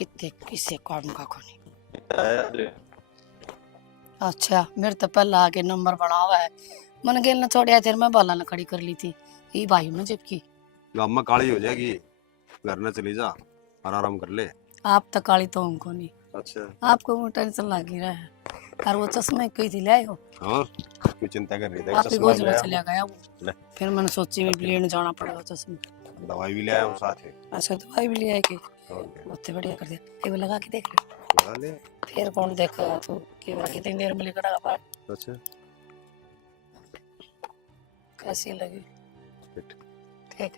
कितने किसे काम का कोनी। अच्छा मेरे तो पहला आके नंबर बना हुआ है। मन गेल ना छोड़िया तेरे मैं बाला न खड़ी कर ली थी ये भाई में जबकि गाँव में काली हो जाएगी, घर में चली जा और आराम कर ले। आप तो काली तो हमको नहीं। अच्छा आपको वो टेंशन लग ही रहा है। और वो चश्मे कही थी ले आयो। हाँ क्यों चिंता कर रही थी? आप ही चश्मा गोज ले में आया चला गया वो। ले। फिर मैंने सोची मैं लेने जाना पड़ेगा चश्मे। दवाई भी ले आया हूँ साथ में। अच्छा दवाई भी ले आए कि और क्या? बहुत बढ़िया कर दिया। एक बार लगा के देख ले। लगा ले। फिर कौन देखेगा तू कि वो कितनी देर में लिखा बात अच्छा कैसी लगी? फिट। ठीक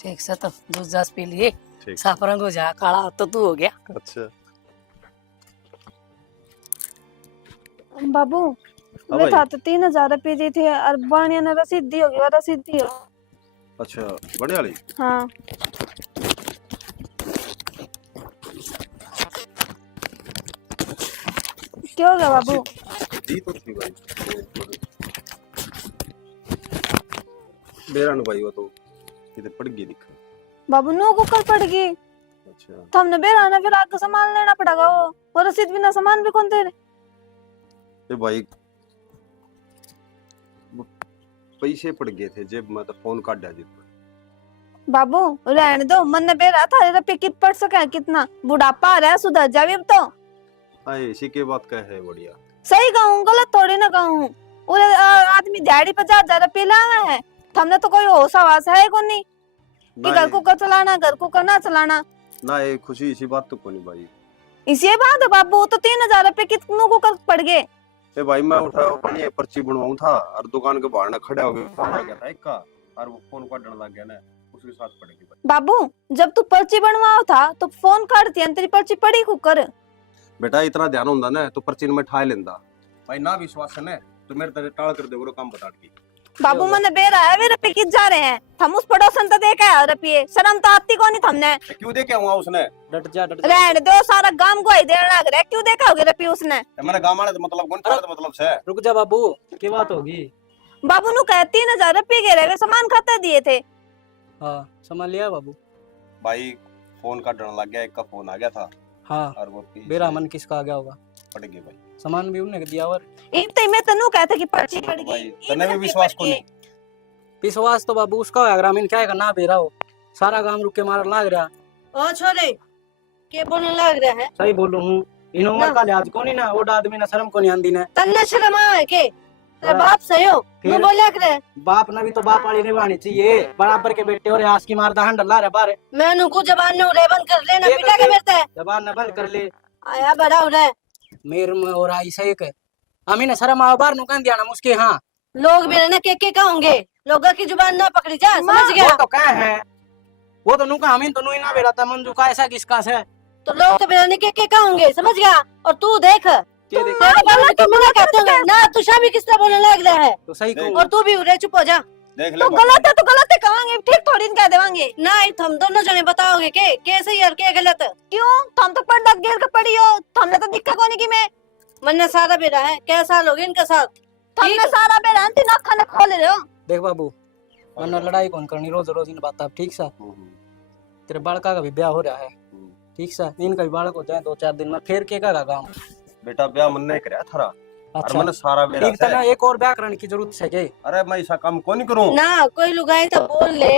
ठीक से तो दूध जास पी लिए ठीक। साफ रंग हो जा काला तो तू हो गया। अच्छा बाबू हाँ वे भाई। था तो 3,000 रुपये दी थी और बाणिया ने रसीद दी होगी और रसीद दी हो। अच्छा बड़े वाली। हाँ क्या हो गया बाबू? दी तो थी भाई। बेरा भाई वो तो किधर पड़ गई दिखा। बाबू नो को कल पड़ गई। अच्छा हमने बेरा ने फिर आगे सामान लेना पड़ेगा वो रसीद बिना सामान भी कौन दे रहे? ये भाई पैसे पड़ गए थे जेब में तो फोन काट दिया जितना। बाबू रहने दो मन ने बेरा था रुपये कित पड़ सके कितना बुढ़ापा आ रहा है सुधर जावे अब तो। हाँ इसी के बात का है बढ़िया। सही कहूँ गलत थोड़ी ना कहूँ। और आदमी दिहाड़ी 50,000 रुपये लावा है हमने तो कोई होश आवास है को नहीं कि घर को चलाना घर को करना चलाना ना ये खुशी इसी बात तो कोनी भाई। इसी बात है बाबू तो 3,000 रुपये कितनों को कल पड़ गए? ए भाई मैं उठा अपनी पर्ची बनवाऊं था और दुकान के बाहर ना खड़ा हो गया फोन आ गया था एक का और वो फोन काटने लग गया ना उसके साथ पड़ेगी भाई। बाबू जब तू पर्ची बनवाओ था तो फोन काटती तेरी पर्ची पड़ी कुकर। बेटा इतना ध्यान होता ना तो पर्ची में ठा लेंदा भाई ना विश्वास है ना तो मेरे तरह टाल कर दे वो काम बता दी। बाबू मैंने बेरा है वे रुपये किस जा रहे हैं हम उस पड़ोसन तो देखा है रुपये शर्म तो आती को नहीं हमने। क्यों देखे हुआ उसने? डट जा रहने दो सारा गांव को ही देने लग रहा है क्यों देखा होगा रुपये उसने? मैंने गांव वाले मतलब कौन था मतलब से रुक जा बाबू की बात होगी। बाबू नु कहे 3,000 रुपये के रहे सामान खाता दिए थे। हाँ सामान लिया बाबू। भाई फोन काटने लग गया एक का फोन आ गया था हाँ और वो बेरा मन किसका आ गया होगा पड़ गई भाई। सामान भी उन्हें दिया और इतने में तनु कहता कि पर्ची पड़ भाई गई तने भी विश्वास को नहीं। विश्वास तो बाबू उसका है ग्रामीण क्या है ना बेरा हो सारा गांव रुक के मार लाग रहा। ओ छोरे के बोलने लग रहा है? सही बोलू हूँ इन उम्र का लिहाज को नहीं ना वो आदमी ना शर्म को नहीं आंदी ना तन्ने शर्म आवे के तेरा बाप सही हो फिर? तू बोला करे बाप ना भी तो बाप वाली निभानी चाहिए बराबर के बेटे और आस की मारदा हंड ला रे बारे मैंने को जबान ने उड़े बंद कर लेना ये पिटा के कर ले। मेरते जबान न बंद कर ले आया बड़ा हो रहा है। मेर में और आई सही के हमें ना शर्म आ बार नु कान दिया ना मुस्के हाँ लोग भी ना के कहोगे लोगों की जुबान ना पकड़ी जा समझ गया? वो तो क्या है वो तो नुका हमें तो नुई ना बेरा था मंजू का ऐसा किसका है तो लोग तो बिना के कहोगे समझ गया? और तू देख के देख तेरे बाल तो मुझे कहते होंगे ना तू शामी किस तरह बोलने लग रहा है तो सही कहूँ और तू भी उरे चुप हो जा। देख ले तो गलत है कहेंगे ठीक थोड़ी न कह देवांगे। ना हम दोनों जने बताओगे के कैसे यार क्या गलत क्यों तुम तो पढ़ लग गेर के पढ़ी हो हमने तो दिक्कत कोनी की मैं मन सारा बेरा है क्या साल हो गए इनके साथ हमने सारा बेड़ा तीन अखा ने खोल रहे हो। देख बाबू वरना लड़ाई कौन करनी रोज रोज इन बात ठीक सा तेरे बालका का भी ब्याह हो रहा है ठीक सा इनका भी बालक होता है 2-4 दिन में फिर के का गाँव बेटा ब्याह मन नहीं कराया थारा और अच्छा मैंने सारा बेरा एक तना एक और ब्याह करने की जरूरत है के अरे मैं ऐसा काम कौन करूं ना कोई लुगाई तो बोल ले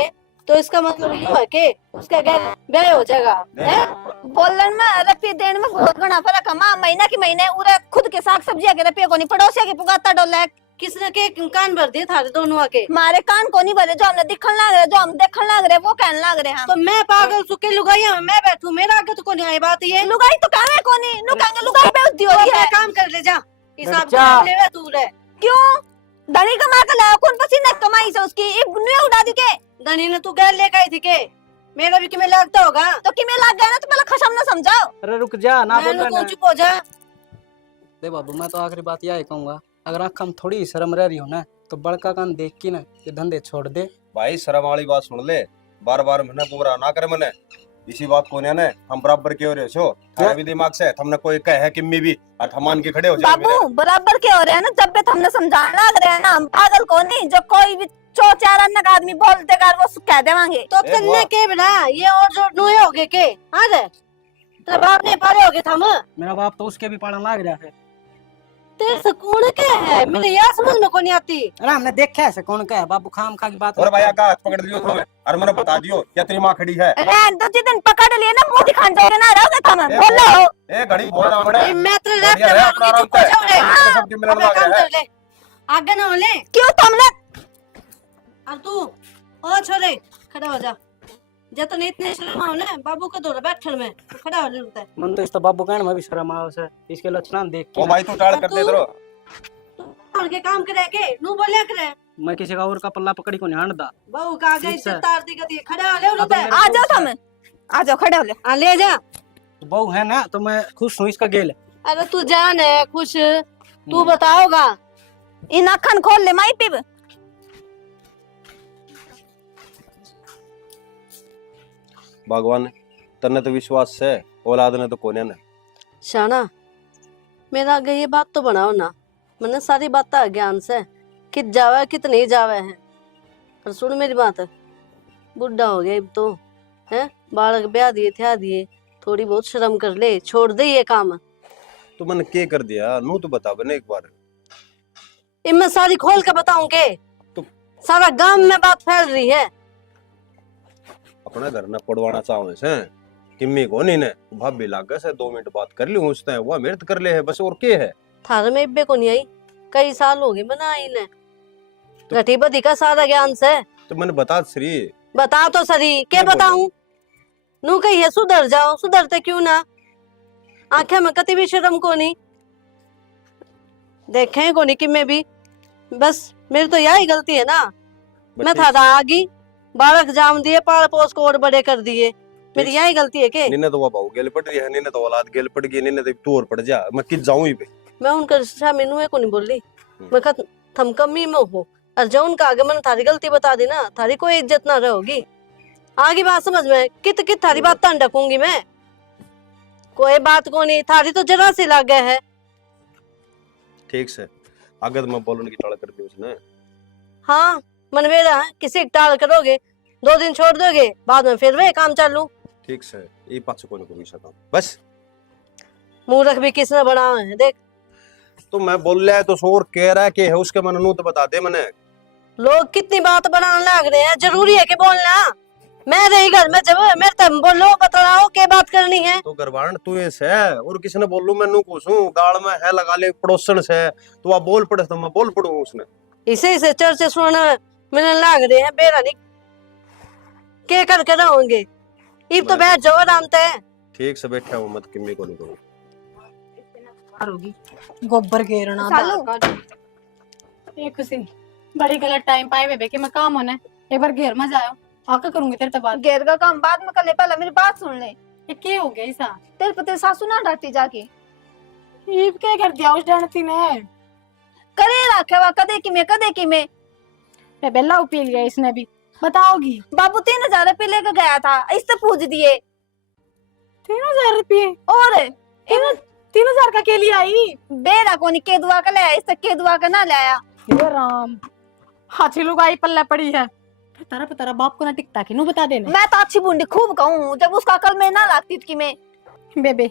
तो इसका मतलब ये है कि उसका ब्याह हो जाएगा है? बोलन में रुपये देने में बहुत बड़ा फर्क है मां महीना की महीने उरे खुद के साग सब्जियां के रुपये को नहीं पड़ोसिया के पुगाता डोला किसने के कान भर दिए थारे दोनों आके हमारे कान को नहीं भरे जो हमने दिखन लग रहे जो हम देखन लग रहे वो कहने लग रहे हैं तो मैं पागल सुके लुगाई में मैं बैठू मेरा आगे तो कोनी आई बात ये लुगाई तो कहवे को नहीं नु कहेंगे लुगाई बेइज्जती हो रही है। काम कर ले जा हिसाब जा। ले ले तू रे क्यों धनी कमा के लाओ कौन पसीना कमाई से उसकी इब नुए उड़ा दी के धनी ने तू गैर लेकर आई थी के मेरा भी किमें लगता होगा तो कि मैं लग गया ना तो पहले खशम ना समझाओ। अरे रुक जा ना मैं बोल को चुप हो जा। दे बाबू मैं तो आखिरी बात यही कहूंगा अगर आँख हम थोड़ी शर्म रह रही हो ना तो बड़का कान देख के ना ये धंधे छोड़ दे। भाई शर्म वाली बात सुन ले बार बार मैंने पूरा ना करे मैंने इसी बात को ने हम बराबर के हो रहे छो थारे भी दिमाग से हमने कोई कहे है किम्मी भी और थमान के खड़े हो जाए बाबू बराबर के हो रहे हैं ना जब भी हमने समझाना लग रहे हैं ना हम पागल को नहीं जो कोई भी 4 अन्य आदमी बोलते कर वो कह देवांगे तो तन्ने के बिना ये और जो नुए हो गए के हाँ रे तेरे बाप ने पाले होगे थम मेरा बाप तो उसके भी पालन लाग रहा है। तेरे से कौन क्या है मेरे यार समझ में को नहीं आती। अरे हमने देखा है कौन क्या है बाबू, खाम खा की बात और भैया का हाथ पकड़ दियो तुम्हें और मैंने बता दियो क्या तेरी माँ खड़ी है। अरे तो जितन पकड़ लिए ना मुंह दिखान जाओगे ना रहोगे तुम बोलो। ए घड़ी बोल रहा बड़े मैं तेरे रात बढ़िया में है अपना आराम मारूंगी, चुप हो से। जाओ रे। सब की मिलन अपना लग काम रहा कर है। ले आगे ना होले। क्यों तुमने और तू ओ छोरे खड़ा हो जा। जतने इतने शर्म आओ ना बाबू का दौड़ बैठल में तो खड़ा हो लेता है। मन तो इस तो बाबू कहने में भी शर्म आओ से, इसके लक्षण देख ओ के भाई तू टाल कर दे इधर। और के काम करे के नू बोलिया करे मैं किसी का और का पल्ला पकड़ी को नहीं हांडदा। बहू का आगे ठीक से है। तार दी गती खड़ा हो ले उलटा है। आ जाओ तुम, आ जाओ खड़े हो ले। आ ले जा। बहू है ना तो मैं खुश हूँ इसका गेल। अरे तू जान है खुश तू बताओगा। इन अखन खोल ले माई पीब। भगवान तन्ने तो विश्वास है औलाद ने तो कोने ने। शाना मेरा आगे ये बात तो बनाओ ना मैंने सारी बात है ज्ञान से कित जावे कित नहीं जावे है। पर सुन मेरी बात बुढ़ा हो गया अब तो है बालक ब्याह दिए थे दिए थोड़ी बहुत शर्म कर ले छोड़ दे ये काम। तो मैंने क्या कर दिया नू तो बता बने एक बार। अब मैं सारी खोल के बताऊं के तो सारा गांव में बात फैल रही है। अपना घर न पड़वाना चाहो से किम्मी को नहीं ने भाभी लागे से 2 मिनट बात कर ली उसने वो मेहनत कर ले है बस और के है। थारे में इब्बे को नहीं आई कई साल हो गए बना आई ने घटी बदी का सारा ज्ञान से तो मैंने बता श्री बता तो सरी के क्या बोल बताऊं नू कही है सुधर जाओ सुधरते क्यों ना आंखें में कति भी शर्म को नहीं देखे को नहीं कि मैं भी बस मेरी तो यही गलती है ना मैं थारा आगी बालक जाम दिए पाल पोस को और बड़े कर दिए मेरी यही गलती है के निन्ने तो वो बहू गेल पड़ रही है निन्ने तो औलाद गेल पड़ गई निन्ने तो तू और पड़ जा मैं किस जाऊं ही पे। मैं उनका रिश्ता मेनू को नहीं बोली मैं कहा थम कमी में हो और जो उनका आगे मैंने थारी गलती बता दी ना थारी कोई इज्जत ना रहोगी आगे बात समझ में कित कित थारी बात तन रखूंगी मैं कोई बात को नहीं थारी तो जरा सी लागे है। ठीक से आगे तो मैं बोलने की टाल कर दी उसने। हाँ मन मेरा है किसी टाल करोगे 2 दिन छोड़ दोगे बाद में फिर वे काम चालू। ठीक से ये पास को नहीं सकता बस मूर्ख भी किसने बनाया है देख। तो मैं बोल रहा है तो शोर कह रहा है कि है उसके मन नू तो बता दे मैंने। लोग कितनी बात बनाने लग रहे हैं जरूरी है कि बोलना मैं रही घर में जब मेरे तम बोलो बतलाओ क्या बात करनी है। तो गरबान तू ऐसे है और किसने बोलूं मैं नू पूछूं गाल में है लगा ले पड़ोसन से तो आप बोल पड़े तो मैं बोल पड़ू उसने। इसे इसे चर्चे सुनने मिलने लग रहे हैं बेरा नहीं के कर रहोगे इब तो बैठ जाओ आराम से। ठीक से बैठा हूं मत किम्मी को नहीं करूं गोबर घेरना सालू। ये खुशी बड़ी गलत टाइम पाए वे कि मैं काम होने एक बार घेर में जाओ आके करूंगी तेरे तो बात। घेर का काम बाद में कर ले, पहले मेरी बात सुन ले। ये क्या हो गया ऐसा तेरे पति सासू ना डांटी जाके ये क्या कर दिया उस डांटती ने करे रखे वा कदे की में मैं बेला पी लिया इसने भी बताओगी। बाबू 3000 रुपये लेकर गया था इससे पूछ दिए 3000 रुपये और 3000 का के लिए आई बेरा को नहीं केदुआ का लाया इससे केदुआ का ना लाया। ये राम हाथी लुगाई पल्ले पड़ी है तारा बाप को ना टिकता कि नू बता देना। मैं तो अच्छी बूंदी खूब कहूँ जब उसका अकल में ना लागती थी मैं बेबे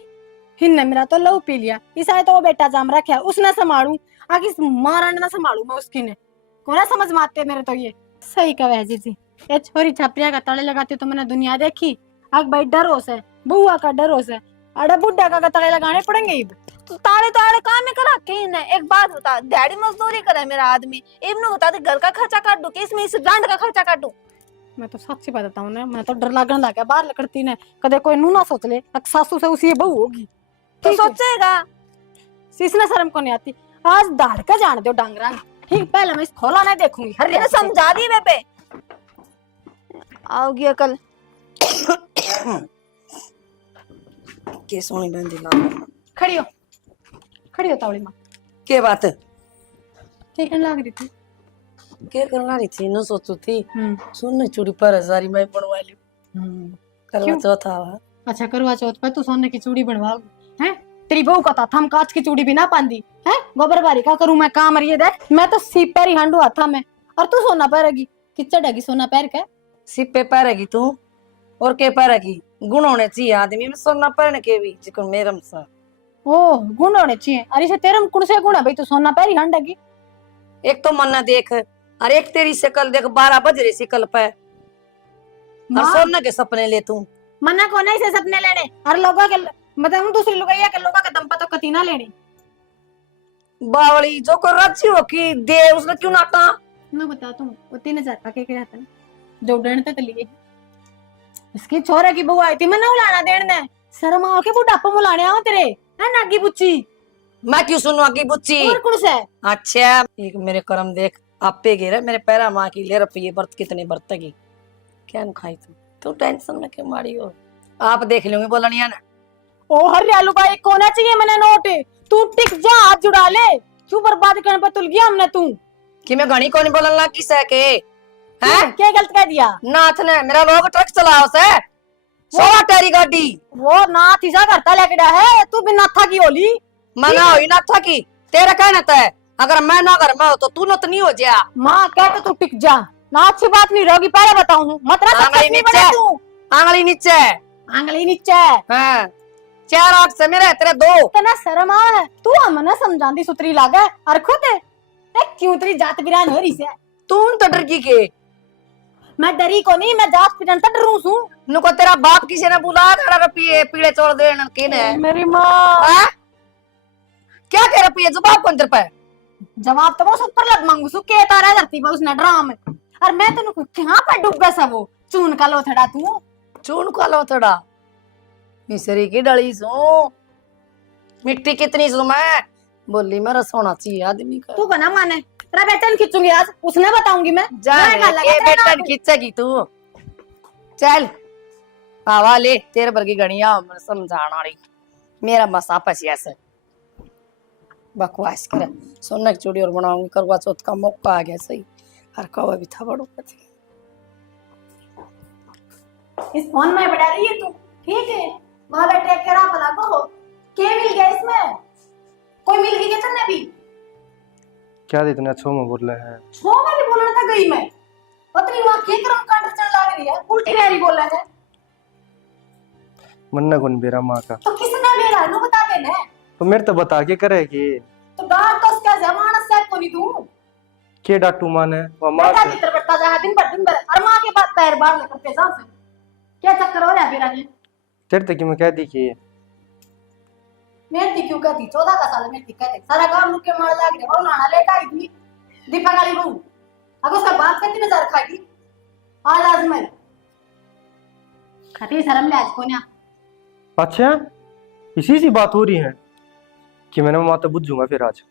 हिन्ने मेरा तो लहू पी लिया ईसा तो वो बेटा जाम रखा उसने संभालू आगे मारा ना संभालू मैं उसकी ने कोना समझ मारते मेरे तो ये सही कहा है जी ये छोरी छापरिया का तड़े लगाती तो मैंने दुनिया देखी आग भाई डर हो से बुआ का डर हो से अरे बुढ़ा का तड़े लगाने पड़ेंगे। तो ताड़े काम में करा के ने एक बात बता दिहाड़ी मजदूरी करे मेरा आदमी इब्नु बता दे घर का खर्चा काट दूं कि इसमें इस ब्रांड का खर्चा काट दूं। मैं तो सच्ची बताता हूँ ना मैं तो डर लगने लगा बाहर लकड़ती ने कदे कोई नू ना सोच ले सासू से उसी बहू होगी तो सोचेगा इसने शर्म को नहीं आती आज दाढ़ का जान दो डांगरा ठीक पहले मैं इस खोला नहीं देखूंगी हर मैंने समझा दी बेबे आओगी अकल के सोनी बंदी ला खड़ी हो तावड़ी माँ के बात ठीक है लग रही थी के करवा रही थी न सोचू थी सुन चूड़ी पर सारी मैं बनवा ली करवा चौथ आवा। अच्छा करवा चौथ पे तू सोने की चूड़ी बनवाओगी हैं तेरी बहू का था हम कांच की चूड़ी भी ना पांदी है गोबर बारी का करूं मैं काम रही देख मैं तो सीप पैर ही हांडू हाथा में और तू सोना पैरेगी किच्चड़ हैगी सोना पैर के सिप पे पैरेगी तू और के पैरेगी गुण होने चाहिए आदमी में, सोना पहन के भी जिको मेरम सा। ओ गुण होने चाहिए। अरे से तेरे में कौन से गुण है भाई? तू सोना पहरी हंडा की। एक तो मन्ना देख, और एक तेरी शकल देख, 12 बज रही शकल पे, और माँ। सोना के सपने ले तू। मना को नहीं से सपने लेने, हर लोगों के मतलब दूसरी लुगाइया के लोगों के दम पर तो कतीना लेने। बावली जो को राजी हो कि दे उसने क्यों ना कहा? मैं बता तू वो 3000 का के रहता है जो डरते तो लिए। इसकी छोरे की बहू आई थी, मैं ना उलाना देन ने शर्म आओ के बुढ़ापा मुलाने आओ तेरे है नागी बुच्ची। मैं क्यों सुनू आगे बुच्ची? और कौन से? अच्छा एक मेरे कर्म देख, आपे गिरे मेरे पैरा माँ की ले रुपये बर्त कितने बरतेगी, क्या न खाई तू टेंशन में क्यों मारी हो? आप देख लोगे बोलनिया ना। ओ हरियालू भाई कोना चाहिए मैंने नोट, तू टिक जा हाथ जुड़ा ले, क्यों बर्बाद करने पर तुल गया हमने तू। कि मैं घनी कौन बोलन ला किसे के हैं? क्या गलत कह दिया? नाथ ने मेरा लोग ट्रक चलाओ से सोवा तेरी गाड़ी। वो नाथ इसा करता लेके है, तू भी नाथा की होली। मना हुई नाथा की, तेरा कहना तो है, अगर मैं ना घर में हो तो तू न तो नहीं हो जा। माँ कह तो तू टिक जा ना, अच्छी बात नहीं रहोगी पहले बताऊं। मतरा आंगली नहीं नीचे, बने तू। आंगली नीचे। आंगली नीचे। हाँ 4 आंख से मेरे तेरे 2। तना शर्म आ है, तू हमने समझांदी सुतरी लागे और खुद क्यों तेरी जात बिरान हो रही से? तू तो डर की के? मैं डरी को नहीं, मैं जात बिरान तक डरू सू। नुको तेरा बाप किसी ने बुला खड़ा रुपये पीड़े छोड़ दे किने? मेरी माँ क्या कह रुपये जवाब कौन तेरे पे? जवाब तो बस ऊपर लग मांगू सु के तारा धरती पर उसने ड्राम और मैं तेनु कहां पे डूब गया सब वो चून का लोथड़ा तू। चून का लोथड़ा मिसरी की डली सो, मिट्टी कितनी सो मैं बोली मेरा सोना चाहिए आदमी का। तू बना माने तेरा बेटन खींचूंगी आज, उसने बताऊंगी मैं। ये बेटन खींचेगी तू? चल आवा ले तेरे वर्गी गणिया समझाना वाली, मेरा मसा पसिया से बकवास करे। सोने की चूड़ी और बनाऊंगी, करवा चौथ का मौका आ गया सही, हर कौवा भी था बड़ो पति। इस फोन में बढ़ा रही है तू, ठीक है? माँ बेटे केरा भला को के मिल गया इसमें? कोई मिल गई क्या तन्ने भी? क्या इतना छो में बोल रहे हैं? छो में भी बोलना था गई मैं, पत्नी वहां के क्रम कांड चल लग रही है, उल्टी रह रही बोल रहे हैं। मन्ना कौन बेरा माँ का? तो किसने मेरा नु बता देना? तो मेरे तो बता के करेगी। तो डांट तो उसका जमाना से कोनी तू के डाटू माने वो माँ बेटा से। भीतर बैठता जा दिन भर और मां के बाद पैर बाहर लेकर के सांस क्या चक्कर हो रहा है मेरा? ने तेरे तक मैं कह दी कि मेरे थी क्यों कहती 14 का साल मेरे थी कहते सारा काम रुक के मार लाग रहे और लाना लेट आई थी दीपा काली बहू। अब उसका बाप कहती नजर खाई आज आज मैं खाती शर्म ले आज को ना। अच्छा इसी सी बात हो रही है कि मैंने माता बुझूंगा फिर आज।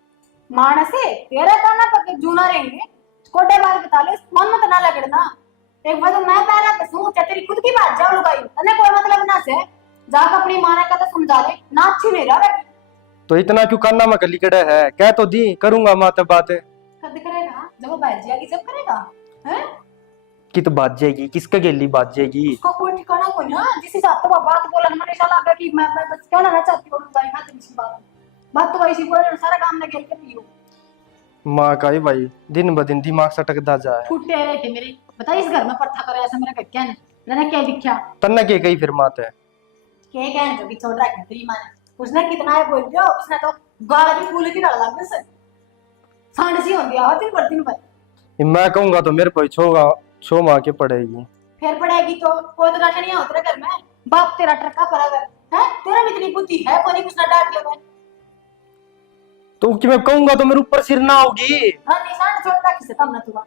माना से तेरे तो ना पके जूना रहेंगे कोटे बार बता लो, फोन मत ना लगड़ना। एक बार तो मैं पैरा कसूं तेरी खुद की बात जाओ लुगाई तने कोई मतलब ना से जाकर अपनी माने का तो समझा ले ना, अच्छी नहीं रहा तो इतना क्यों कान्ना में गली कड़े है? कह तो दी करूंगा माता बातें। कद करेगा जब वो बैठ जाएगी जब करेगा हैं? कि तो बात जाएगी, किसका गेली बात जाएगी? उसका कोई ठिकाना कोई ना, जिस हिसाब से वो बात बोला मैंने ऐसा लगा कि मैं बस कहना ना चाहती हूँ भाई हाथ इसी बात तो वैसी बोल सारा काम में खेल के पियो। माँ का ही भाई दिन ब दिन दिमाग सटकता जाए। छूटे रहे थे मेरे, बता इस घर में पत्थर करे ऐसा मेरा क्या ने मैंने क्या दिखा तन्ना के कही फिर मात है के कहन जो भी छोड़ रहा है तेरी मां ने उसने कितना है बोल दिया, उसने तो गाल भी फूल की डाल लग से सांड सी हो गया दिन पर। मैं कहूंगा तो मेरे पे छो माँ के पड़ेगी। फिर पड़ेगी तो कोई तो रखा नहीं होता घर में, बाप तेरा ट्रका पर अगर है तेरा भी इतनी बुद्धि है कोई कुछ ना डांट ले। तो कि मैं कहूंगा तो मेरे ऊपर सिर ना होगी। हां निशान छोड़ता किसे तब ना तू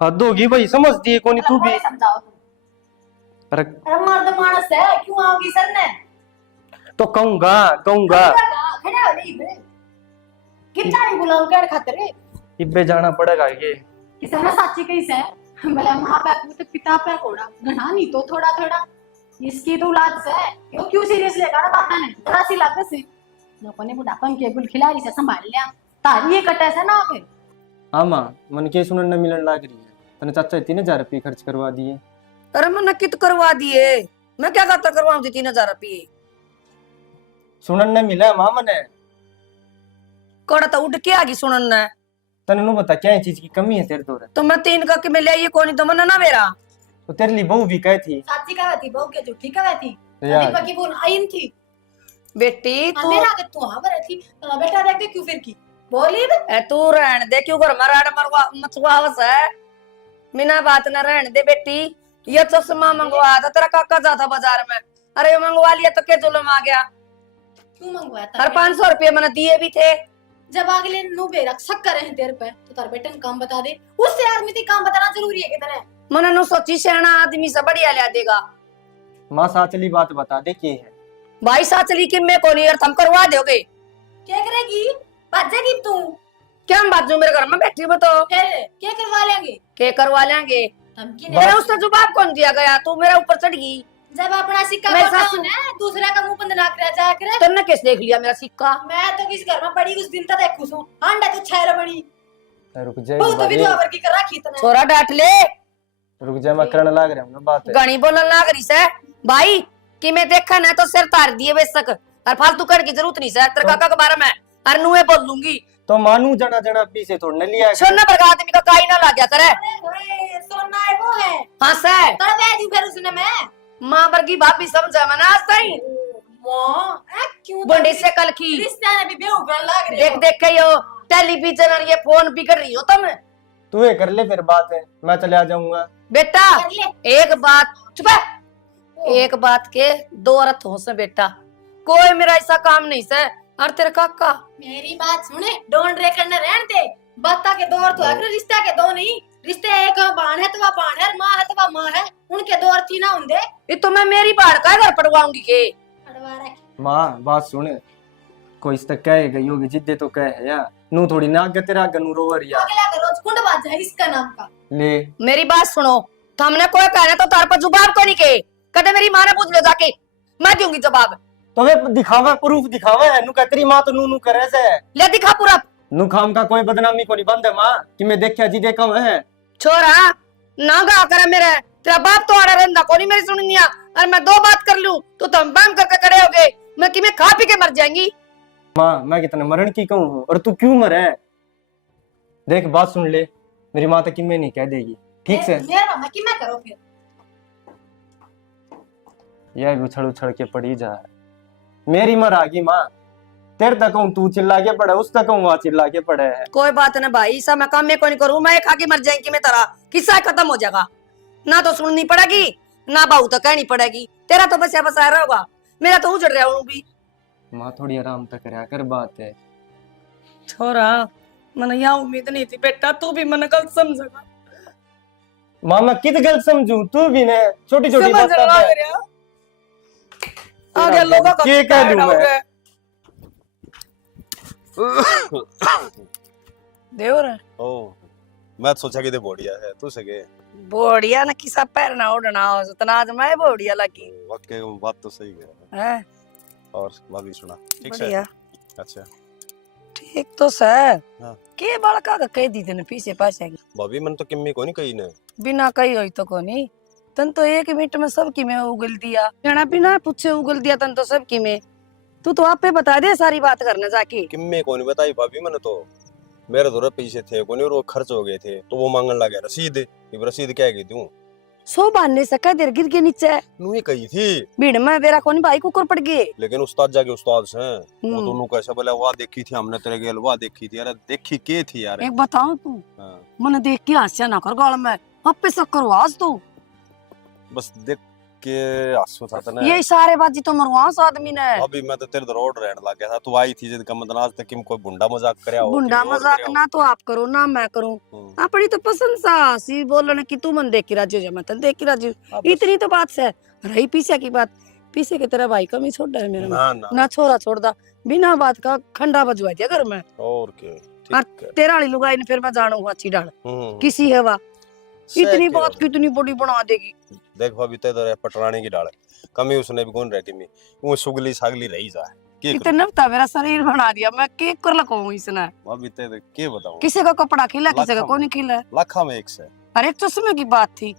हद होगी भाई, समझ दिए कोनी तू भी। समझाओ तू। अरे मर्द मानस है क्यों आओगी सर ने? तो कहूंगा खड़ा हो नहीं बे कितना ही बुलाऊं क्या खातिर इब्बे जाना पड़ेगा ये। किसे ना सच्ची कैसे है भला मां बाप तो पिता पे कोड़ा घना नहीं तो थोड़ा थोड़ा इसकी तो औलाद से क्यों क्यों सीरियस लेगा ना बात ने थोड़ा सी लागत से लोगों ने बुढ़ापन के गुल खिलाड़ी से संभाल लिया तारी ये कटे से ना होके। आमा मन के सुनने मिलन लाग रही है, तने चाचा 3000 रुपये खर्च करवा दिए। अरे मैंने कित करवा दिए, मैं क्या खाता करवाऊं 3000 रुपये? सुनने मिला मां मने कोड़ा तो उड़ के आ गई सुनन। तने नु बता क्या चीज की कमी है तेरे दौर? तो मैं 3 का के में ले आई कोनी तो मना ना मेरा तो तेरे लिए बहू भी कही थी साची का थी बहू के झूठी का थी यार। दीपक की बोन आइन थी बेटी तू मेरा के तू हां पर थी तो बेटा देख दे क्यों फिर की बोली बे ए तू रहने दे, क्यों घर मराड़ मरवा मचवावस है। बिना बात न रहने दे बेटी। ये चश्मा मंगवा था तेरा काका जाता बाजार में, अरे मंगवा लिया तो क्या जुलम आ गया। क्यों मंगवाया था हर 500 रुपये मैंने दिए भी थे। जब अगले नु बेरक शक करे हैं तेरे पे तो तार बेटन काम बता दे, उससे आदमी ते काम बताना जरूरी है कि तरह मैंने नु सोची सेना आदमी से बढ़िया लिया देगा। माँ साचली बात बता दे की है। भाई साथ चली कि मैं कौन यार, तुम करवा दोगे क्या करेगी भाजेगी तू क्या? हम बाजू मेरे घर में बैठी हो तो फिर क्या करवा लेंगे के करवा लेंगे। धमकी मेरा नहीं उसका जवाब कौन दिया गया? तू मेरा ऊपर चढ़ गई। जब अपना सिक्का मेरे खोटा सासू- होना दूसरा का मुंह बंद ना कर जाया करे। तुमने किस देख लिया मेरा सिक्का? मैं तो किस घर में पड़ी उस दिन तक देखू सू हांडा तो छैर बनी रुक जाए बहुत बाबा, विधवा वर्गी कर रखी तने छोरा डांट ले, रुक जा मैं करने लग रहा हूँ ना बात है। गणी बोलन लाग रही से भाई कि मैं देखा ना तो सिर तार दिए बेशक, और फालतू करने की जरूरत नहीं है तेरे काका के बारे में। और नुए बोल लूंगी तो मानू जना जना पीछे थोड़ा न लिया छोड़ना पर आदमी का काई ना ला गया करे। ओए सोना है वो है हाँ से तड़वे दी फिर उसने मैं माँ वर्गी भाभी समझा मना सही मां क्यों बंडी से कल की रिश्ता ने भी बेउगल लग रही देख देख के यो टेलीविजन और ये फोन बिगड़ रही हो तुम। तू ये कर ले फिर बात है, मैं चले आ जाऊंगा। बेटा कर ले एक बात चुप है, एक बात के दो अर्थ हो से बेटा, कोई मेरा ऐसा काम नहीं से। और तेरे काका मेरी बात सुने डोंट रे करने रहन दे बाता के दो अर्थ है रिश्ता के दो नहीं रिश्ते एक बाण है तो वह बाण है मां है तो वह मां है उनके दो अर्थ ही ना होंगे ये तो मैं मेरी बाढ़ का घर पड़वाऊंगी के। अड़वा रख माँ बात सुन, कोई इस तक कहे गई होगी जिद्दे तो कहे है यार, नू थोड़ी ना आगे तेरा गनू रोवर यार अगला का रोज कुंड बाज है इसका नाम का ले। मेरी बात सुनो, हमने कोई कहना तो तार पर जवाब को नहीं के कदे मेरी माँ ने पूछ लो जाके, मैं दूंगी जवाब। तो वे दिखावा प्रूफ दिखावा है, नू तेरी माँ तो नू करे से ले दिखा पूरा। नू खाम का कोई बदनामी को नहीं बंद है माँ कि मैं देखा जी देखा है। छोरा ना गा करे मेरे, तेरा बाप तो आड़ा रहंदा कोनी मेरी सुनिया, और मैं दो बात कर लूं तो तुम बम करके खड़े हो गए, मैं कि मैं खा पी के मर जाएंगी। माँ मैं कितना मरण की कहूँ हूँ और तू क्यों मरे? देख बात सुन ले, मेरी माँ तो कि मैं नहीं कह देगी ठीक से। मेरा मैं कि मैं करो फिर यह उछल उछल के पड़ी जा है, मेरी मर आ गई माँ, तेरे तक हूँ तू चिल्ला के पड़े, उस तक हूँ वहाँ चिल्ला के पड़े है। कोई बात ना भाई, सब मैं काम में कोई नहीं करूँ, मैं खा के मर जाएंगी मैं तेरा किस्सा खत्म हो जाएगा। ना तो सुननी पड़ेगी ना बहू तो कहनी पड़ेगी, तेरा तो बचा बसाया रहेगा, मेरा तो उजड़ रहा हूँ भी। माँ थोड़ी आराम तक रहा कर, बात है। छोरा मैंने यहाँ उम्मीद नहीं थी बेटा, तू भी मैंने गलत समझेगा। माँ मैं कित गलत समझू, तू भी ने छोटी छोटी समझ बात लग रहा आगे लोगों का ये कह दूं मैं? देवर ओ मैं तो सोचा कि दे बढ़िया है तू सके बोड़िया ना किसा पैर ना उड़ना हो उतना आज मैं बोड़िया लगी वाकई बात तो सही है। है। और भाभी सुना ठीक से? बढ़िया अच्छा ठीक तो सर हाँ। के बड़का का कह दी तेने पीछे पासे भाभी मन तो किम्मी को नहीं कही ने बिना कही हुई तो कोनी, तन तो 1 मिनट में सबकी में उगल दिया, बिना बिना पूछे उगल दिया तन तो सबकी में। तू तो आप पे बता दे सारी बात करने जाके। किम्मी को नहीं बताई भाभी मैंने तो, मेरे थोड़े पैसे थे कोनी और वो खर्च हो गए थे तो वो मांगने लगा रसीद, ये रसीद क्या गई तू 100 बांधने से कह देर गिर के नीचे नू ही कही थी, भीड़ में मेरा कोनी भाई कुकर पड़ गए। लेकिन उस्ताद जाके उस्ताद से वो दोनों कैसे बोला वाह देखी थी हमने तेरे गेल वाह देखी थी, अरे देखी के थी यार। एक बताऊं तू हाँ, मैंने देख के हंसिया ना कर गाल में अब पे शक्कर वास तू बस देख के आंसू था तना ये सारे बाजी तो मरवास आदमी ने। अभी मैं तो तेरे रोड रहने लग गया था, तू आई थी जब कम दनाज तक किम कोई बुंडा मजाक करया हो बुंडा किम और मजाक करया ना तो आप करो ना मैं करूं, हो। अपनी तो पसंद सा सी बोलने की तू मन देख के राजी हो जा, मैं तो देख के राजी हूं। हाँ, बस। इतनी तो बात से रही पीछे की बात, पीछे की तरह भाई कमी छोड़ है मेरा ना ना ना छोरा छोड़दा बिना बात का खंडा बजवा दिया घर में। और क्या और ठीक है। तेरा वाली लुगाई ने फिर मैं जानू अच्छी डाल हम्म, किसी है वा सही इतनी कह बात रहे कितनी बड़ी बना देगी। हो। देख भाभी ते तो पटरानी की डाल कमी उसने भी कौन रह किमी वो सुगली सागली रही जा के करूं? इतना तो मेरा शरीर बना दिया, मैं के कर लगाऊं इसने। भाभी ते तो के बताऊं, किसी का कपड़ा खिला किसी का लाखों कोई नहीं खिला। लाखा में एक से अरे एक चश्मे की बात थी,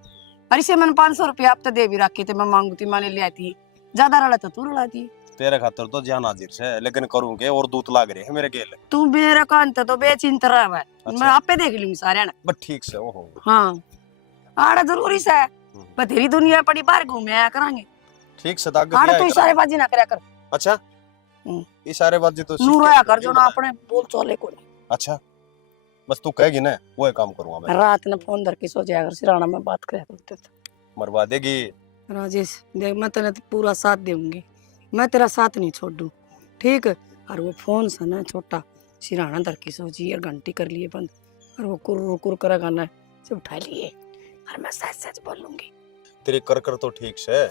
अरे से मैंने 500 रुपया अब तो दे भी रखी थी, मैं मांगू थी मैंने ले आई थी, ज्यादा रला तो तू रला दी। तेरे खातर तो जान हाजिर से, लेकिन करूं के और दूत लाग रहे हैं मेरे गेल तू मेरा कांत तो बेचिंत रहा है, अच्छा। मैं आपे देख लूंगी सारे ने। बस ठीक से ओहो। हाँ आड़ा जरूरी से बथेरी दुनिया पड़ी बाहर घूमे आया करांगे। ठीक से ताकत हाँ दिया तू है इशारे बाजी ना करया कर। अच्छा इशारेबाजी तो नू सीख रोया के कर जो ना मिलेगा। अपने बोल चले को। अच्छा बस तू कहेगी ना वो ही काम करूंगा मैं। रात ने फोन धर के सो जाया कर सिराना में बात करया करते थे। मरवा देगी। राजेश देख मैं तेरे पूरा साथ दूंगी, मैं तेरा साथ नहीं छोड़ दूं, ठीक। और वो फोन से ना छोटा सिराना धर के सो जी और घंटी कर लिए बंद, और वो कुर करेगा ना से उठा लिए, और मैं सच सच बोलूंगी। तेरी कर तो ठीक से,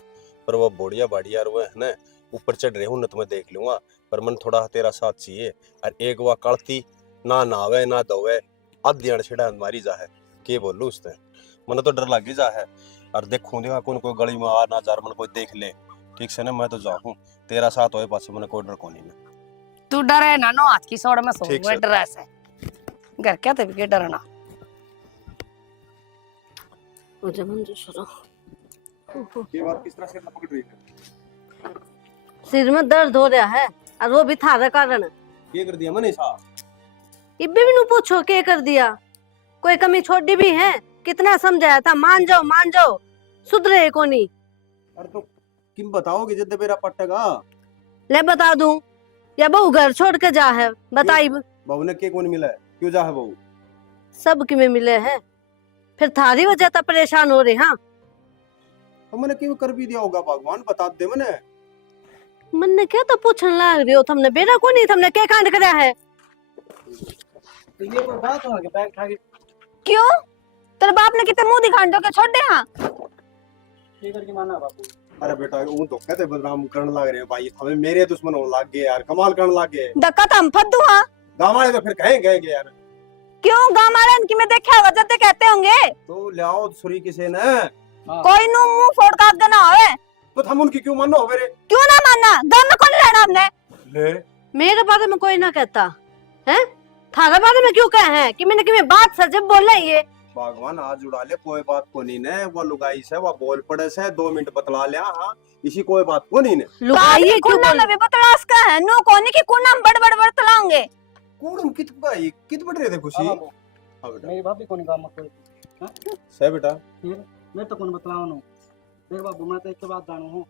पर वो बोड़िया बाड़िया और वो है ना ऊपर चढ़ रहे हूँ ना, तुम्हें देख लूंगा, पर मन थोड़ा तेरा साथ चाहिए। और एक वो कड़ती ना नहावे ना धोवे अध्ययन छिड़ा मारी जा है, के बोलू उसने, मन तो डर लगी जा है। और देखूं देखा कौन कोई गली में आ ना जा मन कोई देख ले, ठीक से ना मैं तो जाऊं, तेरा साथ होए पास मैंने कोई डर को नहीं ना। तू डरे ना नो आज की सोड़ में सो ठीक मैं से। डरा से घर क्या तभी के डरना। ओ जमन जो सुनो ये बात किस तरह से पकड़ रही है? सिर में दर्द हो रहा है और वो भी थारा कारण। ये कर दिया मैंने साहब। इब्बे भी नु पूछो क्या कर दिया, कोई कमी छोड़ी भी है? कितना समझाया था मान जाओ सुधरे को नहीं। अरे तो किम बताओगे जब मेरा पट्टेगा? ले बता दूं या बहू घर छोड़ के जा है बताई। बहू ने के कौन मिला है, क्यों जा है बहू? सब कि में मिले हैं, फिर थारी वजह तो परेशान हो रहे। हाँ तो मैंने क्यों कर भी दिया होगा, भगवान बता दे मैंने। मन ने क्या तो पूछने लग रही हो, तुमने बेरा को नहीं, तुमने क्या कांड कराया है? तो ये कोई बात हो गई बैग उठा के क्यों तेरे बाप ने कितने मुंह दिखाने दो के छोड़ दे। हाँ ये करके माना बापू। अरे बेटा वो तो कहते बदनाम करने लग रहे हैं भाई, हमें मेरे दुश्मन हो लग गए यार, कमाल करने लग गए। धक्का तो हम फद्दू। हाँ गाँव तो फिर कहेंगे यार, क्यों गाँव वाले इनकी में देखा होगा जब कहते होंगे तो लाओ छुरी किसे ने, कोई नु मुंह फोड़ काट देना होवे, तो हम उनकी क्यों मानो मेरे? क्यों ना मानना, गाँव में कौन रहना हमने। ले मेरे बारे में कोई ना कहता है, थारा बारे में क्यों कहे हैं कि मैंने कि बात सच बोला ये। भगवान आज उड़ा ले, कोई बात को नहीं ने, वो लुगाई से वो बोल पड़े से 2 मिनट बतला लिया। हाँ इसी कोई बात को नहीं ने, लुगाई है क्यों कुन्ना बोल? में बतलास का है नो कोनी की कुन्ना में बड़ बतलाओगे। कौन कित भाई कित बढ़ रहे थे खुशी? हाँ, हाँ बेटा मेरी भाभी को नहीं काम कोई। सही बेटा। मैं तो कौन बतलाऊं नु, देख बाबू मैं तो एक बात जानू हूं,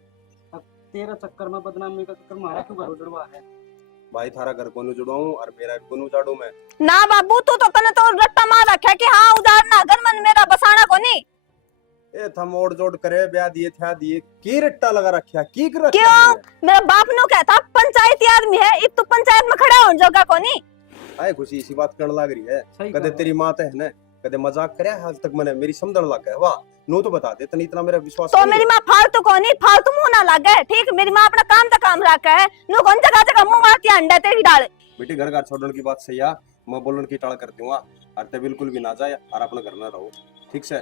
अब तेरा चक्कर में बदनामी का चक्कर मारा क्यों घर उजड़वा है? भाई थारा घर को जुड़ाऊं और मेरा भी को झाड़ू मैं। ना बाबू तू तो तने तो रट्टा मार रखा कि हाँ उदारना घर मन मेरा बसाना कोनी। ए थम ओड़ जोड़ करे ब्याह दिए की रट्टा लगा रखा, की कर रखा क्यों? है? मेरा बाप नु कहता पंचायती आदमी है, इत तू पंचायत में खड़ा हो जोगा कोनी। आए खुशी इसी बात करने लग रही है, सही कदे कहा। तेरी माँ है ना, कदे मजाक करे आज तक मैंने मेरी समझण लग गया। वाह नो तो बता दे तने इतना मेरा विश्वास तो नहीं मेरी है। माँ फालतू कोनी, फालतू मुंह ना लगे, ठीक। मेरी माँ अपना काम तक काम रखा है, नु कौन जगह जगह मुंह मारती अंडा तेरी डाल। बेटी घर घर छोड़ने की बात सही है, मैं बोलन की टाल कर दूंगा और ते बिल्कुल भी ना जाए और अपना घर ना रहो, ठीक से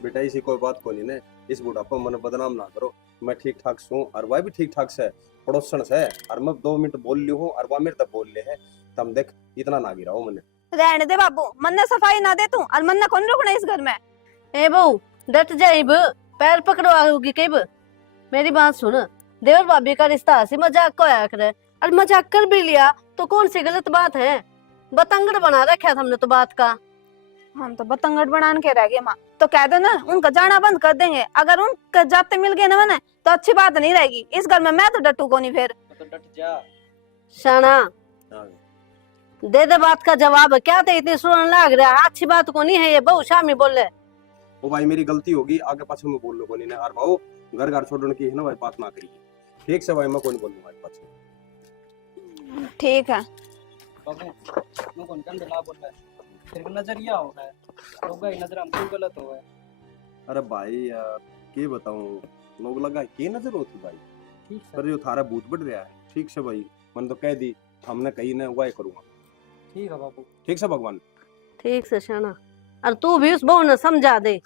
बेटा। इसी कोई बात को नहीं ने, इस बुढ़ापा मन बदनाम ना करो, मैं ठीक ठाक सू और वह भी ठीक ठाक से पड़ोसन से, और मैं 2 मिनट बोल ली हूँ और वह मेरे तक बोल ले है, तम देख इतना ना गिराओ मैंने। रहने दे बाबू, मन ने सफाई ना दे तू और मन ने कौन रुकना इस घर में। ए बहू डट जाइब, पैर पकड़वाओगी कब? मेरी बात सुन, देवर भाभी का रिश्ता हंसी मजाक को आया करे, और मजाक कर भी लिया तो कौन सी गलत बात है? बतंगड़ बना रखा है हमने तो बात का। हम तो बतंगड़ बनान के रह गए माँ, तो कह दो ना उनका जाना बंद कर देंगे। अगर उनके जाते मिल गए ना मैंने तो अच्छी बात नहीं रहेगी इस घर में। मैं तो डटू को नहीं फिर। तो डट जा। शाना दे बात का जवाब, क्या थे इतनी सुनने लग रहा है? अच्छी बात को नहीं है ये, बहू शामी बोले। ओ भाई मेरी गलती होगी, आगे पाछे में बोल लो कोनी ने, और भाऊ घर घर छोड़ने की है ना भाई बात ना करिए, ठीक से भाई मैं कोई बोलूंगा भाई पाछे। ठीक है बाबू नु कौन कंधे ना बोल रहा है, तेरे को नजरिया हो है, होगा ही नजर हमको गलत हो है। अरे भाई यार के बताऊं, लोग लगा के नजर होती भाई, ठीक है पर जो थारा भूत बढ़ रहा है, ठीक से भाई मन तो कह दी हमने कही ना वही करूंगा, ठीक है बाबू। ठीक से भगवान। ठीक से शाना, और तू भी उस बहू ने समझा दे।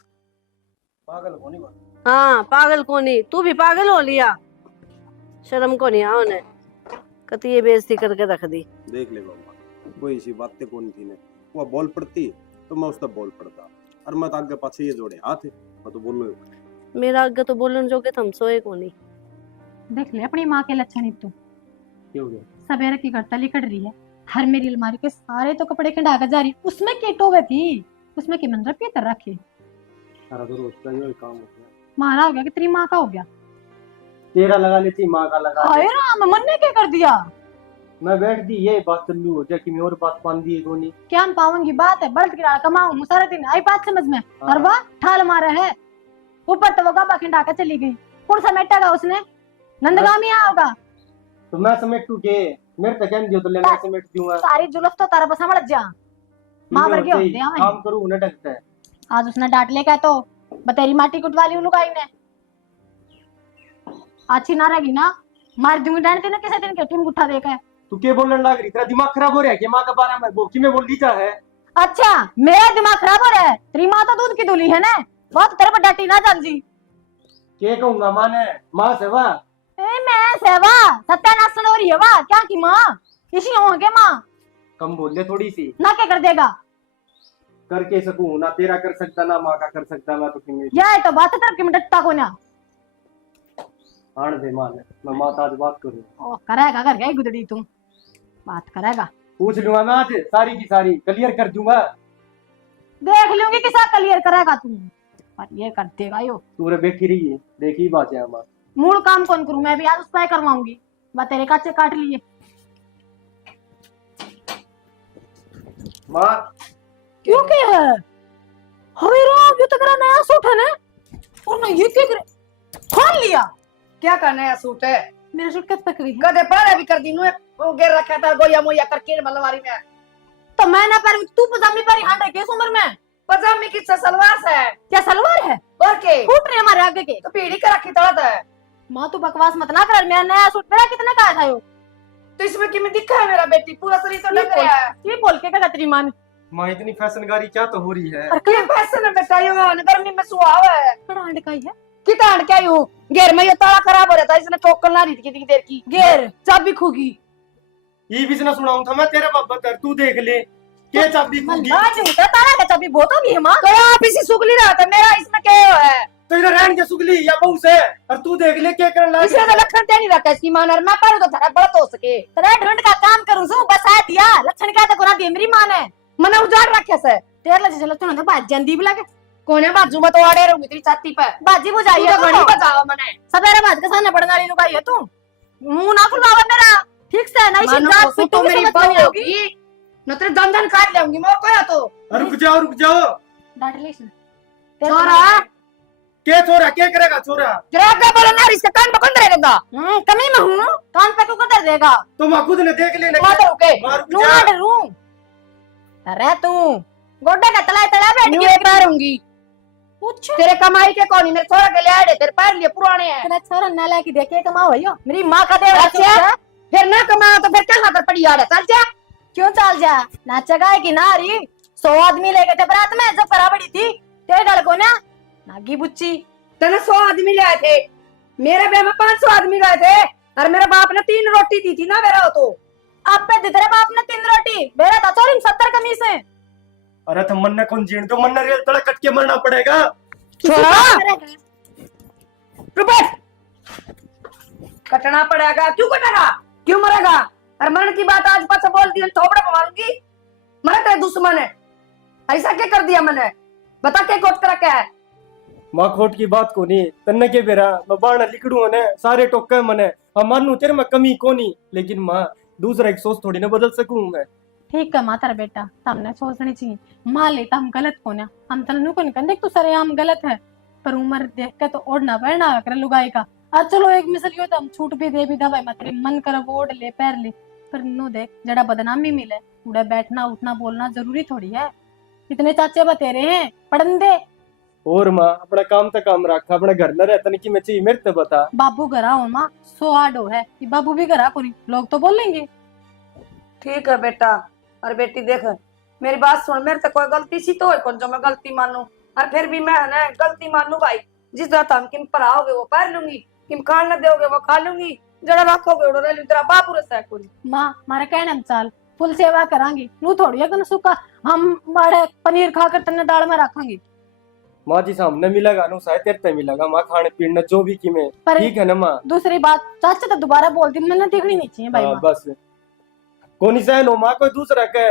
पागल होनी बात। हाँ पागल को नहीं, तू भी पागल हो लिया, शर्म को नहीं आओ ने कती ये बेइज्जती करके रख दी। देख ले बाबा कोई ऐसी बातें कौन थी ने, वो बोल पड़ती तो मैं उस तक बोल पड़ता, और मैं तो आगे पाछे ये जोड़े हाथ मैं तो बोलूं। मेरा आगे तो बोलन जोगे तुम सोए को नहीं। देख ले अपनी माँ के लक्षण ही तू क्यों गया? सवेरे की करता लिकड़ रही है, हर मेरी अलमारी के सारे तो कपड़े खंडा कर जा रही, उसमें के टोवे थी, उसमें के मन रखी तर रखे। सारा तो रोज का ही काम हो गया। मारा हो गया कि तेरी माँ का हो गया? तेरा लगा लेती, माँ का लगा हाय ले। राम, मन ने क्या कर दिया? मैं बैठ दी, ये बात चलू हो जाए कि मैं और बात पान दी को नहीं। क्या हम पाऊंगी? बात है बल्द किराया कमाऊं सारा दिन, आई बात समझ में? और वाह ठाल मारा है ऊपर तो वो गाबा खिंडा कर चली गई। कौन समेटेगा उसने? नंदगामी होगा। तो मैं समेटू के, मेरे तक कहन दियो तो ले मैं समेट दूंगा। सारी जुलफ तो तारा बसा मड़ जा। माँ भर के होते हैं काम करूँ ना ढंगता है। आज उसने डांट लेगा तो बतेरी माटी कुटवाली उन लुगाई ने। अच्छी ना रहेगी ना, मार दूंगी डांट देना किसी दिन के टीम उठा देकर। तू क्या बोलने लग रही? तेरा दिमाग खराब हो रहा है कि माँ का बारे में वो कि मैं बोल दी जा है? अच्छा मेरा दिमाग खराब हो रहा है? तेरी माँ तो दूध की दूली है ना, बहुत तेरे पर डांटी ना चल जी। क्या कहूंगा माँ ने? माँ से वाह मैं सेवा सत्यानाश हो रही है वाह, क्या की माँ इसी हो के माँ कम बोल ले थोड़ी सी। ना क्या कर देगा? करके सकूं ना, तेरा कर सकता ना माँ का कर सकता। मैं तो किंग यह तो बात है तरफ की डट्टा को ना आन दे माँ ने, मैं माँ आज बात करूँ। ओ करेगा कर गई गुदड़ी तू बात करेगा। पूछ लूंगा मैं आज सारी की सारी क्लियर कर दूंगा। देख लूंगी किसा क्लियर करेगा तू, पर ये कर देगा यो। तू रे बैठी रही है, देखी बात है माँ। मूल काम कौन करूं मैं भी आज उस पर करवाऊंगी। बा तेरे काचे काट लिए माँ। क्यों के है? हवे राम ये तो मेरा नया सूट है ना, और ना ये क्या करे खोल लिया। क्या करना है सूट है? मेरा सूट कब तक गई है? गधे पड़े भी कर दी नु वो गिर रखा था गोया मोया करके मलवारी में। तो मैं ना पर तू पजामी पर हांड है किस उम्र में? पजामी की सलवार से है क्या सलवार है? और के फूट रहे हमारे आगे के। तो पीढ़ी का रखी तड़त है। माँ तू बकवास मत ना कर, मेरा नया सूट मेरा कितने का था यो? तो इसमें कि मैं दिखा है मेरा बेटी पूरा शरीर तो लग रहा है। ये बोल के क्या तेरी माँ ने? माँ इतनी फैशनगारी क्या तो हो रही है? और ये फैशन है बेटा, ये गर्मी में सुहावा है। हांड का ही है कितना क्या यूं घेर में ये ताला खराब हो रहा था, इसने ठोकर ना रही थी कितनी देर की। घेर चाबी खूगी। ये भी ना सुनाऊं था मैं तेरे बाप तर, तू देख ले क्या चाबी खूगी। मल्ला झूठा तारा का चाबी बहुत होगी है माँ। तो आप इसी सुगली रहा था, मेरा इसमें क्या है? तो इधर रहन के सुगली या बहू से, और तू देख ले क्या करने लगा। इसने तो लक्षण क्या नहीं रखा इसकी मां ने। मैं पारू तो थारा बड़ा हो सके तेरा ढूंढ का काम करूं सु बसा दिया लक्षण क्या तो कोना दी मेरी माँ ने। मने उजाड़ रखे से तेरे लजे लक्षण तो बाज जंदी भी लगे कोने बाजू में तो आड़े रहूंगी तेरी छाती पे। बाजी बुझाई है तू तो घड़ी बजाओ मने। सवेरे बाज के सामने पड़ने वाली लुगाई है तू। मुंह ना खुलवावा मेरा ठीक से नहीं मानो शिकायत तो पिट्टू मेरी मेरी बहू बात होगी। होगी न तेरे दंदन काट लेऊंगी मोर कोया तो। रुक जाओ रुक जाओ। डांट ले इसने छोरा क्या छोरा क्या करेगा छोरा? जरा क्या बोला ना, इसके कान में कौन रहेगा? कमी में हूँ कान पे को कर देगा तो माँ खुद ने देख लेना। मां तो रुके नू ना डरूं अरे तू गोड्डा का तला बैठ मैं पैरूंगी पूछ तेरे कमाई के कौन मेरे छोरा के ले आड़े तेरे पैर लिए पुराने हैं। तेरा छोरा नाला की देखे कमाओ भैया मेरी माँ का दे अच्छा फिर ना कमा तो फिर क्या खाकर पड़ी आड़े चल जा। क्यों चाल जा नाचेगा है कि ना रही 100 आदमी लेके थे बरात में जो करा बड़ी थी तेरे डल को ना नागी बुच्ची। तेने 100 आदमी ले आए थे, मेरे ब्याह में 500 आदमी गए थे और मेरे बाप ने 3 रोटी दी थी ना मेरा तो। आप पे तेरे बाप ने 3 रोटी मेरा था चोरी 70 कमीज है। अरे तो मन ने कौन जीण तो मन ने रेल तड़ा कट के मरना पड़ेगा। छोरा रुपए कटना पड़ेगा। क्यों कटेगा? क्यों मरेगा? और मरण की बात आज पास बोल दी थोपड़े पे मारूंगी। मरे तेरे दुश्मन है, ऐसा क्या कर दिया मैंने? बता क्या कोट कर रखा है? माँ खोट की बात को नहीं तन्ने के बेरा मैं बाण लिखड़ू ने सारे टोके मने हम मानू तेरे में कमी कोनी, लेकिन माँ दूसरा एक सोच थोड़ी ना बदल सकूं मैं। ठीक है माता बेटा हमने सोचनी चाहिए मान लेता हम गलत को ना हम तनु को नहीं देख तू सरे हम गलत है पर उम्र देख के तो ओढ़ना बैठना कर लुगाई का। आज चलो एक मिसल यो तो हम छूट भी दे भी दवाई मत मन कर ओढ़ ले पैर ले पर नो देख जड़ा बदनामी मिले उड़ा बैठना उठना बोलना जरूरी थोड़ी है। इतने चाचे बतेरे हैं पढ़न दे और माँ अपना काम तक काम रखा अपना घर न रहता नहीं कि मैं चाहिए मेरे तो बता। बाबू घरा हो माँ 100 आडो है कि बाबू भी घरा को नहीं लोग तो बोलेंगे। ठीक है बेटा और बेटी देख मेरी बात सुन, मेरे तो कोई गलती सी तो है कौन जो मैं गलती मानू और फिर भी मैं ना गलती मानू भाई। जिस तरह तुम किम पढ़ाओगे वो पढ़ लूंगी, किम खान न दोगे वो खा लूंगी, जड़ा रखोगे उड़ा रह लूं तेरा बाप रसा कोई। माँ मारा कहना अनुसार फुल सेवा करांगी नू थोड़ी है सुखा हम बड़े पनीर खाकर तन्ने दाल में रखेंगे। माँ जी सामने मिलेगा नो शायद तेरे ते मिलेगा माँ खाने पीने जो भी की में ठीक है ना माँ। दूसरी बात चाचा तो दोबारा बोल दी मैंने देखनी नहीं चाहिए भाई। बस कोनी सहन हो माँ कोई दूसरा के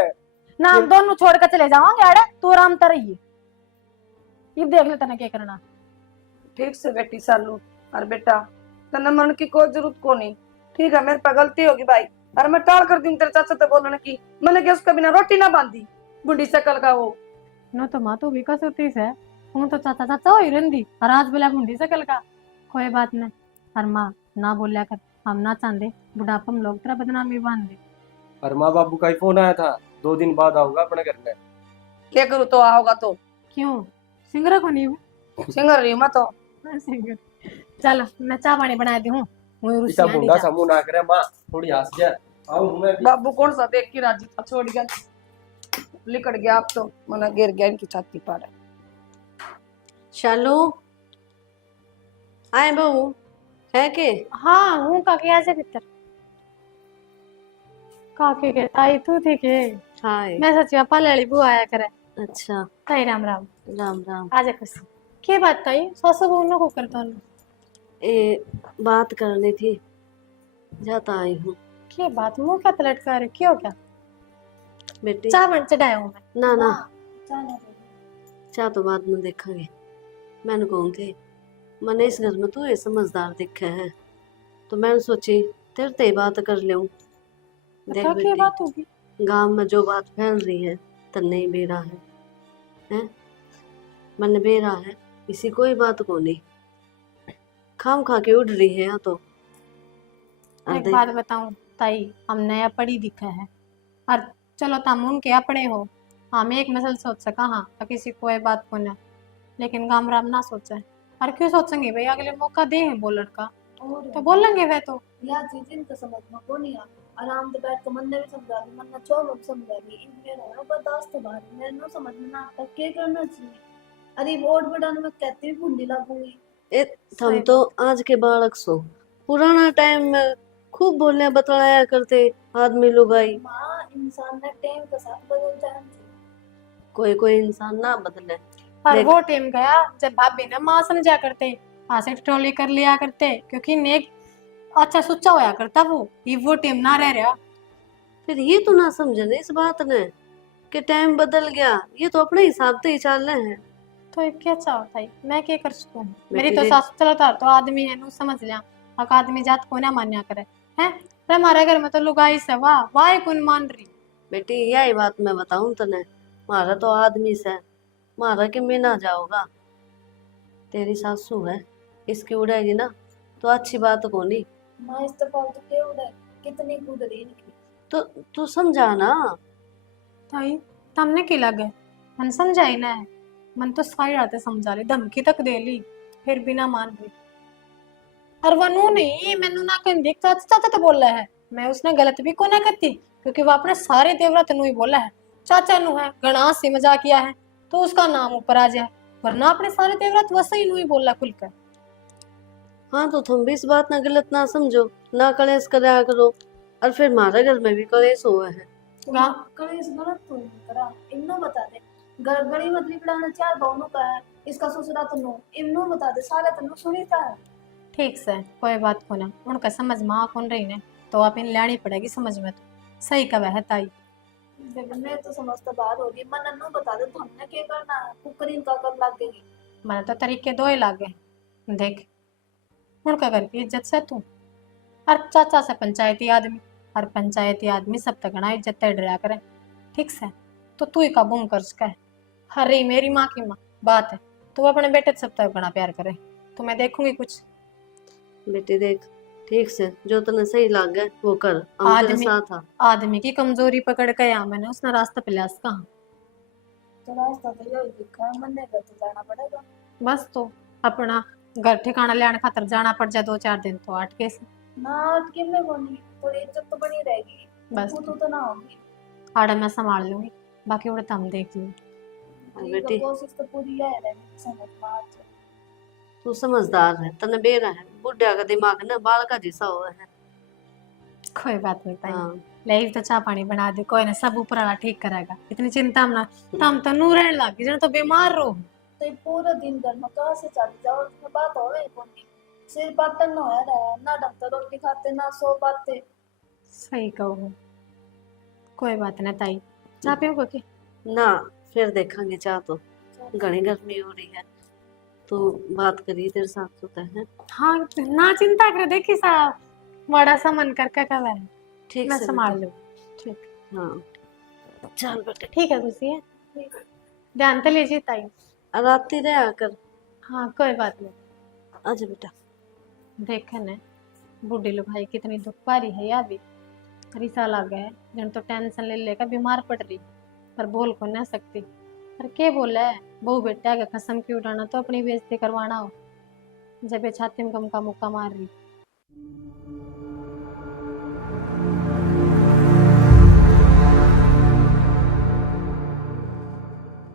ना हम दोनों छोड़ कर चले जाओगे अरे तू आराम तर रही ये देख ले तने क्या करना। ठीक से बेटी सालू। और बेटा तने मन की कोई जरूरत को नहीं, ठीक है, मेरे पे गलती होगी भाई। और मैं टाल कर दूं तेरे चाचा से बोलने की, मैंने क्या उसका बिना रोटी ना बांधी बुढ़ी शकल का वो। नो तो माँ तू भी कसुती से हूँ तो चाचा चाचा हो ही रंदी और आज बोला मुंडी से कल का कोई बात नहीं। और माँ ना बोलिया कर, हम ना चाहते बुढ़ापा में लोग तेरा बदनामी बांध दे। और माँ बाबू का ही फोन आया था, 2 दिन बाद आऊंगा अपने घर में। क्या करूँ तो आओगा तो क्यों सिंगरा को नहीं हूँ? सिंगर रही मैं तो। सिंगर चलो मैं चाय पानी बना दी हूँ। इसा भूंगा समूह ना करे माँ, थोड़ी हंस जा। आओ मैं भी। बाबू कौन सा देख के राजी था, छोड़ गया लिकड़ गया। आप तो मना गिर गया इनकी छाती पर। शालू आए बहू है के? हाँ हूँ काके आ जा भीतर। काके के ताई तू थी के? हाय। मैं सचिवा पालेली बुआ आया करे। अच्छा ताई राम राम। राम राम। आ जा खुशी। के बात ताई सासू बहू न को करता हूँ। ए बात करनी थी, जाता आई हूँ। के बात मुंह क्या पलट कर क्यों क्या? बेटी चाय बन चढ़ाया हूँ मैं। ना ना चाह तो बाद में देखेंगे। मैंने कहूँगी मैंने इस घर में तू ये समझदार दिखे है तो मैंने सोची तेरे ते बात कर लूँ। देख बता क्या बेटी बात होगी? गांव में जो बात फैल रही है तन्ने ही बेरा है, हैं? मन बेरा है, इसी कोई बात को नहीं खाम खा के उड़ रही है यहाँ तो। और एक देख बात बताऊं ताई, हम नया पढ़ी दिखा है और चलो तुम उनके अपने हो, हम एक मसल सोच सका हाँ तो किसी कोई बात को ना, लेकिन गाम राम ना सोचे। और क्यों सोचेंगे भाई, अगले मौका दे है बोलने का तो बोलेंगे वे तो। या चीज इनका समझ में को नहीं आ। आराम से बैठ के मन ने भी समझा दी, मन ने चो लोग समझा दी, इनमें रहो बर्दाश्त तो बाहर मेरे नो समझ में ना आता क्या करना चाहिए। अरे वोट बढ़ाने में कहती भी भूली लगूंगी। ए हम तो आज के बालक सो, पुराना टाइम में खूब बोलने बतलाया करते आदमी लोग आई। माँ इंसान ने टाइम के साथ बदल जाना चाहिए। कोई कोई इंसान ना बदले। और देख वो टाइम गया जब भाभी ने माँ समझा करते, हाथ टोली कर लिया करते, क्योंकि नेक अच्छा सुच्चा होया करता ये वो टाइम ना रह रहा। फिर ये तो ना समझे ना इस बात ने कि टाइम बदल गया, ये तो अपने हिसाब से ही चल रहे हैं। तो ये क्या चाहो भाई, मैं क्या कर सकूं? मेरी बेटी तो देख- सास चलता तो आदमी है नु समझ लिया, अक आदमी जात को ना मान्या करे हैं। पर हमारे घर में तो लुगाई से वाह वाह कौन मान रही। बेटी यही बात मैं बताऊं तने, मारा तो आदमी से मारा कि मैं ना जाऊंगा। तेरी सासू है, इसकी उड़ेगी ना तो अच्छी बात को नहीं। माँ इस तरफ तो क्या उड़ा है, कितनी कूद रही इनकी। तो तू समझा ना। ताई तुमने की लगे मन समझाई ना है, मन तो सारी रातें समझा ली, धमकी तक दे ली, फिर भी ना मान रही। और वनु नहीं मैनू ना कहीं देख चाचा चाचा तो बोला है, मैं उसने गलत भी को ना करती, क्योंकि वो अपने सारे तेवरा तनु ही बोला है। चाचा नु है गणा से मजाक किया है तो उसका नाम ऊपर आ जाए, वरना अपने सारे तेवरा तो वैसे ही नु ही बोला खुलकर। हाँ तो तुम भी इस बात ना गलत ना समझो, ना कलेश करा करो। और फिर हमारे घर में भी कलेश हुए हैं। कलेश गलत तो नहीं करा, इन्नो बता दे। गड़ी मतली बढ़ाना चार दोनों का है, इसका ससुरा तनु इन्नो बता दे, सारे तनु सुनी था। ठीक से कोई बात को ना, उनका समझ में आ कौन रही ने तो आप इन लानी पड़ेगी समझ में। तो सही कहा है ताई। जब मैं तो समझता बात होगी, मन अन्नो बता दे तो हमने क्या करना है, कुकर इनका कर लगेगी। मैंने तो तरीके दो ही लागे देख, उनका घर की इज्जत से तू और चाचा से पंचायती आदमी, और पंचायती आदमी सब तक ना इज्जत डरा करे। ठीक से तो तू ही काबू कर सका है। अरे मेरी माँ की माँ बात है, तू अपने बेटे से सब तक बड़ा प्यार करे तो मैं देखूंगी कुछ। बेटी देख ठीक से जो तने सही लागे वो कर, हम तेरे आदमी साथ आ। आदमी की कमजोरी पकड़ के या मैंने उसने रास्ता पिलास कहा। तो रास्ता तो यही दिखा है, मन ने घर तो जाना पड़ेगा। बस तो अपना घर ठिकाना लेने खातर जाना पड़ जाए 2-4 दिन तो अटके से ना अटके में बोनी, थोड़ी इज्जत तो बनी रहेगी। बस तो ना होगी। आड़ा मैं संभाल लूंगी, बाकी उड़े हम देख लूंगी। बेटी कोशिश तो पूरी है रहने की, समझ में आ जाए। तू समझदार है, तने बेरा है, बुढ़िया का दिमाग ना बाल का जिसा हुआ है। कोई बात नहीं ताई, हाँ ले तो चाय पानी बना दे, कोई ना सब ऊपर वाला ठीक करेगा, इतनी चिंता में ना। तम तो नू रहने लग गई तो बीमार रो। तो ये पूरा दिन घर में कहाँ से चल जाओ, उसमें बात हो गई कोनी। सिर पाटन ना होया रहा, ना ढंग से रोटी खाते ना सो पाते। सही कहो, कोई बात नहीं ताई। चाय पियो की? ना फिर देखेंगे चाह तो। चल घनी गर्मी हो रही है, तो बात करिए तेरे साथ होता है। हाँ ना चिंता करे, देखी साहब बड़ा सा मन करके कब है, ठीक मैं से संभाल बेटा। लूँ। ठीक, हाँ चल बेटा, ठीक है खुशी है, ध्यान तो लीजिए ताई। अब आती रहे आकर। हाँ कोई बात नहीं। आजा बेटा। देखे ने बूढ़ी लोग भाई कितनी दुख पा रही है या भी, रिसा लग गए जन तो टेंशन ले लेकर बीमार पड़ रही, पर बोल को ना सकती। पर के बोला है बहू बेटा के कसम की उड़ाना तो अपनी बेइज्जती करवाना हो, जब ये छाती में गम का मुक्का मार रही।